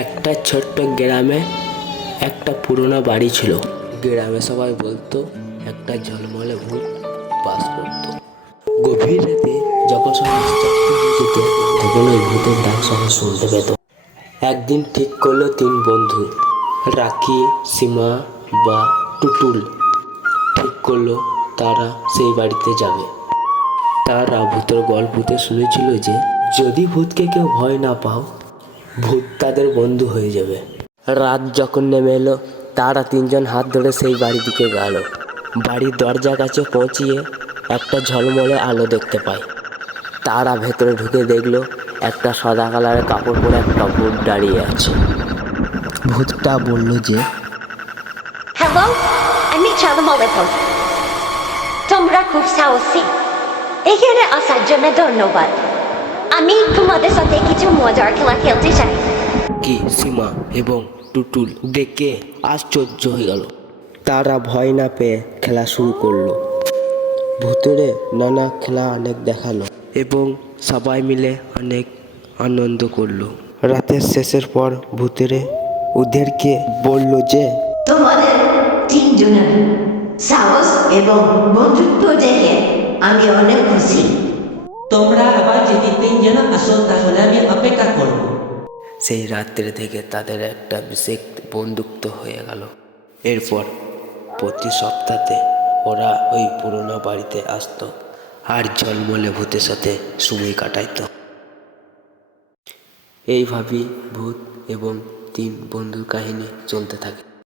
একটা ছোট্ট গ্রামে একটা পুরনো বাড়ি ছিল। গ্রামে সবাই বলতো একটা ঝলমলে ভূত বাস করত। গভীর রাতে যখন সবাই নিস্তব্ধ হয়ে যেত তখন ওই ভূতের ডাক সবাই শুনতে পেত। একদিন ঠিক করলো তিন বন্ধু, রাকি, সীমা বা টুটুল, ঠিক করলো তারা সেই বাড়িতে যাবে। তারা ভূতের গল্পতে শুনেছিল যে যদি ভূতকে কেউ ভয় না পাও, ভূত তাদের বন্ধু হয়ে যাবে। রাত যখন নেমে এলো তারা তিনজন হাত ধরে সেই বাড়ির দিকে গেল। বাড়ির দরজার কাছে পৌঁছিয়ে একটা ঝলমলে আলো দেখতে পায়। তারা ভেতরে ঢুকে দেখলো একটা সাদা কালারের কাপড় পরে একটা ভূত দাঁড়িয়ে আছে। ভূতটা বলল যে, হ্যালো, আমি ঝলমলে ভূত। তোমরা খুব সাহসী, এখানে আসার জন্য ধন্যবাদ। আমি তোমাদের সাথে কিছু মজার খেলা খেলতে চাই। কি সীমা এবং টুটুল দেখে আশ্চর্য হয়ে গেল। তারা ভয় না পেয়ে খেলা শুরু করলো। ভূতেরে নানা খেলা অনেক দেখালো এবং সবাই মিলে অনেক আনন্দ করলো। রাতের শেষের পর ভূতেরে ওদেরকে বলল যে তোমাদের তিনজনের সাহস এবং বন্ধুত্ব দেখে আমি অনেক খুশি। তোমরা আবার যদি তিনজন আসো তাহলে আমি অপেক্ষা করব। সেই রাত্রে থেকে তাদের একটা বিশেষ বন্ধুত্ব হয়ে গেল। এরপর প্রতি সপ্তাহে ওরা ওই পুরোনো বাড়িতে আসতো আর ঝলমলে ভূতের সাথে সময় কাটাইতো। এইভাবেই ভূত এবং তিন বন্ধুর কাহিনী চলতে থাকে।